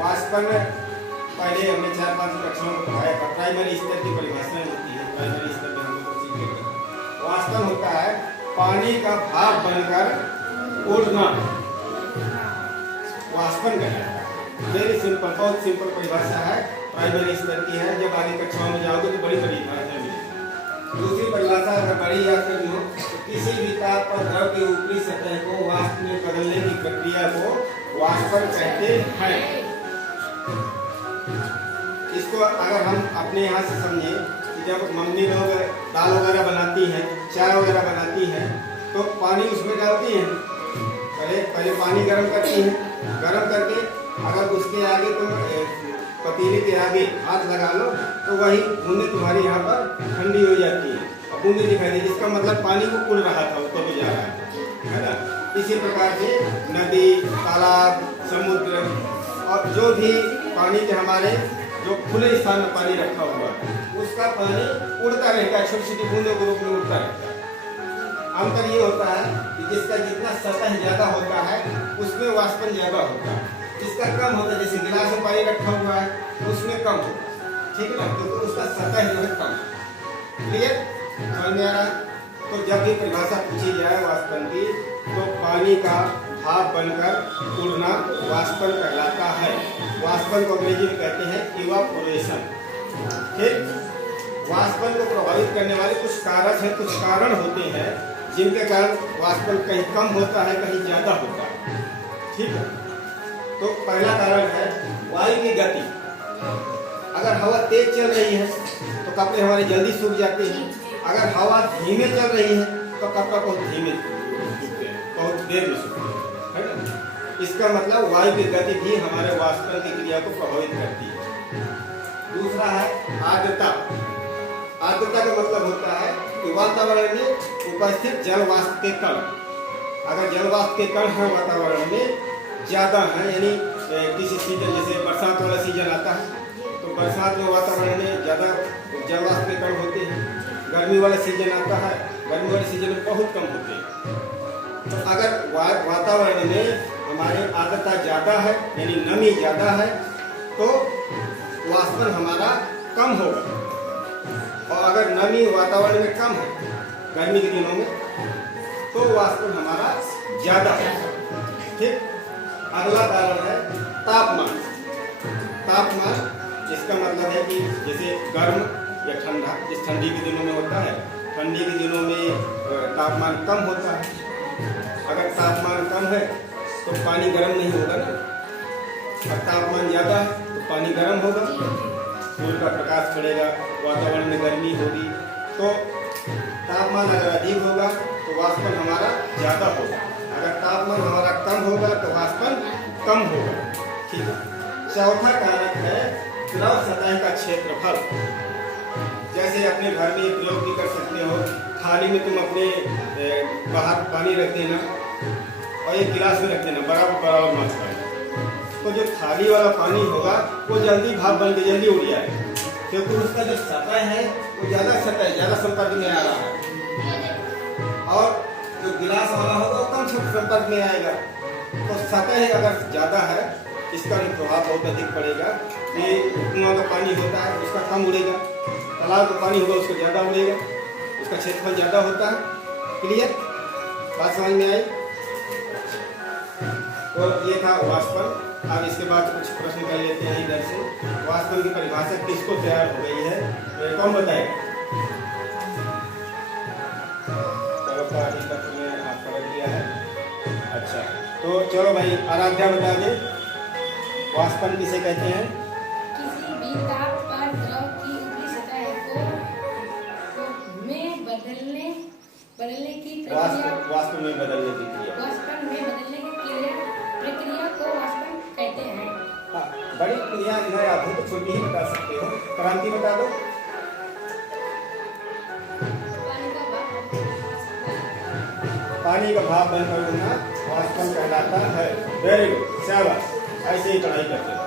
वाष्पन पहले हमने 4-5 कक्षाओं में पढ़ाया था। प्राइमरी स्तर की परिभाषा होती है, प्राइमरी स्तर में हम लोग सीखे। वाष्पन होता है पानी का भाप बनकर उड़ना, वाष्पन कहलाता है। वेरी सिंपल, बहुत सिंपल परिभाषा है, प्राइमरी स्तर की है। जब आगे कक्षाओं में जाओगे तो बड़ी परिभाषा मिलेगी। दूसरी परिभाषा अगर बड़ी याद करनी हो तो किसी भी ताप पर द्रव की ऊपरी सतह को वाष्प में बदलने की प्रक्रिया को वाष्पन कहते हैं। इसको अगर हम अपने यहाँ से समझे कि जब मम्मी लोग दाल वगैरह बनाती हैं, चाय वगैरह बनाती हैं, तो पानी उसमें डालती हैं। पहले पानी गर्म करती हैं, गर्म करके अगर उसके आगे तुम पतीले के आगे हाथ लगा लो तो वही बूंदे तुम्हारी यहाँ पर ठंडी हो जाती है और बूंदे दिखाई देती है। इसका मतलब पानी को उड़ रहा था, ऊपर को जा रहा है ना। इसी प्रकार से नदी, तालाब, समुद्र और जो भी पानी के हमारे जो खुले स्थान में पानी रखा हुआ है उसका पानी उड़ता रहता है, छोटी छोटी बूंदों के रूप में उड़ता रहता है। अंतर ये होता है कि जिसका जितना सतह ज्यादा होता है उसमें वाष्पन ज्यादा होता है, जिसका कम होता है, जैसे गिलास में पानी रखा हुआ है उसमें कम होता है, ठीक है ना, तो उसका सतह जो है कम। क्लियर, समझ में आ रहा है? तो जब भी परिभाषा पूछी जाए वाष्पन की तो पानी का भाप बनकर उड़ना वाष्पन कहलाता है। वाष्पन को अंग्रेजी में कहते हैं इवापोरेशन। ठीक, वाष्पन को प्रभावित करने वाले कुछ कारक हैं, कुछ कारण होते हैं जिनके कारण वाष्पन कहीं कम होता है, कहीं ज्यादा होता है। ठीक है, तो पहला कारण है वायु की गति। अगर हवा तेज चल रही है तो कपड़े हमारे जल्दी सूख जाते हैं। अगर हवा धीमे चल रही है तो कपड़ा बहुत धीमे सूखते हैं, बहुत देर में सूखते हैं, है ना। इसका मतलब वायु की गति भी हमारे वाष्पन की क्रिया को प्रभावित करती है। दूसरा है आर्द्रता। आर्द्रता का मतलब होता है कि वातावरण में उपस्थित जल वाष्प के कण, अगर जल वाष्प के कण है वातावरण में ज्यादा है, यानी किसी सीजन जैसे बरसात वाला सीजन आता है तो बरसात में वातावरण में ज्यादा जल वाष्प के कण होते हैं। गर्मी वाला सीजन आता है, गर्मी वाले सीजन में बहुत कम होते हैं। तो अगर वातावरण में हमारे आर्द्रता ज्यादा है यानी नमी ज्यादा है तो वाष्पन हमारा कम होगा, और अगर नमी वातावरण में कम है गर्मी के दिनों में तो वाष्पन हमारा ज्यादा है। ठीक, अगला कारण है तापमान। तापमान इसका मतलब है कि जैसे गर्म या ठंडा, जिस ठंडी के दिनों में होता है, ठंडी के दिनों में तापमान कम होता है। अगर तापमान कम है तो पानी गर्म नहीं होगा ना, और तापमान ज़्यादा है तो पानी गर्म होगा, सूर्य का प्रकाश पड़ेगा, वातावरण में गर्मी होगी। तो तापमान अगर अधिक होगा तो वाष्पन हमारा ज़्यादा होगा, अगर तापमान हमारा कम होगा तो वाष्पन कम होगा। ठीक है, चौथा कारक है द्रव सतह का क्षेत्रफल। जैसे अपने घर में प्रयोग भी कर सकते हो, थाली में तुम अपने बाहर पानी रख देना और एक गिलास में रख देना, बराबर बराबर मात्रा में, तो जो थाली वाला पानी होगा वो जल्दी भाप बन के जल्दी उड़ जाएगा, क्योंकि उसका जो सतह है वो ज्यादा संपर्क में आ रहा है, और जो गिलास वाला होगा वो कम संपर्क में आएगा। तो सतह अगर ज्यादा है इसका भी प्रभाव बहुत अधिक पड़ेगा। कि कुआं का पानी होता है उसका कम उड़ेगा, तालाब का पानी होगा उसका ज्यादा उड़ेगा, उसका क्षेत्रफल ज्यादा होता है। क्लियर, बात समझ में आई? तो ये था वाष्पन। अब इसके बाद कुछ प्रश्न कर लेते हैं इधर से। वाष्पन की परिभाषा किसको तैयार हो गई है, कौन बताएगा? अभी तक तुम्हें आप पढ़ लिया है। अच्छा, तो चलो भाई आराध्या बता दे वाष्पन किसे कहते हैं? किसी भी ताप पर द्रव की ऊपरी सतह को में बदलने की प्रक्रिया, वाष्पन में बदलने की क्रिया, वाष्पन में बदलने की प्रक्रिया को वाष्पन कहते हैं। हाँ, बड़ी क्रिया इधर आप हो तो छोटी ही बता सकते हो। क्रांति बता दो। पानी का भाप बनकर उड़ना वाष्पन कहलाता है। वेरी गुड, शाबाश, ऐसे ही पढ़ाई करते हैं।